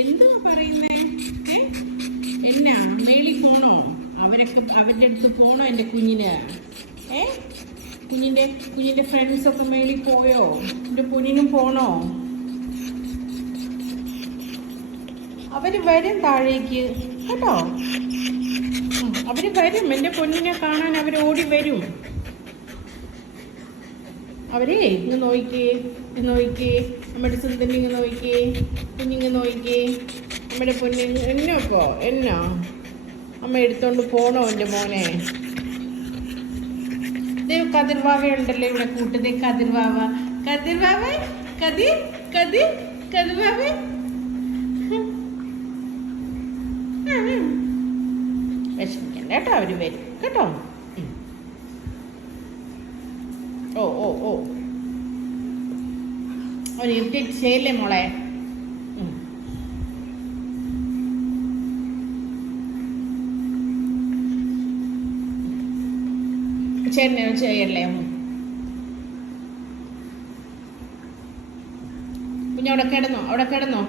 എന്തുവാ പറയുന്നേ? എന്നാ മേളിൽ പോണോ? അവരുടെ അടുത്ത് പോണോ എൻ്റെ കുഞ്ഞിന്? കുഞ്ഞിൻ്റെ ഫ്രണ്ട്സൊക്കെ മേളിൽ പോയോ? എൻ്റെ കുഞ്ഞിനും പോണോ? അവര് വരും താഴേക്ക് കേട്ടോ. അവര് വരും, എൻ്റെ പൊന്നിനെ കാണാൻ അവർ ഓടി വരും. അവരേ ഇങ്ങ് നോക്കിക്കേ നമ്മുടെ സുന്ദരി ഇങ്ങ് നോക്കിക്കേ, കുഞ്ഞിങ്ങ് നോക്കിക്കേ, നമ്മുടെ പൊന്നിന് എന്നാ അമ്മ എടുത്തോണ്ട് പോണോ എൻ്റെ മോനെ? കതിർവാവ ഉണ്ടല്ലോ ഇവിടെ കൂട്ടതേ. കതിർവാവ വിഷമിക്കണ്ട കേട്ടോ, അവര് വരും കേട്ടോ. ഓ ഒരു ഇറിറ്റേറ്റ് ചെയ്യല്ലേ മോളെ. ചേട്ടനെ ചെയ്യല്ലേ. കുഞ്ഞവിടെ കിടന്നോ?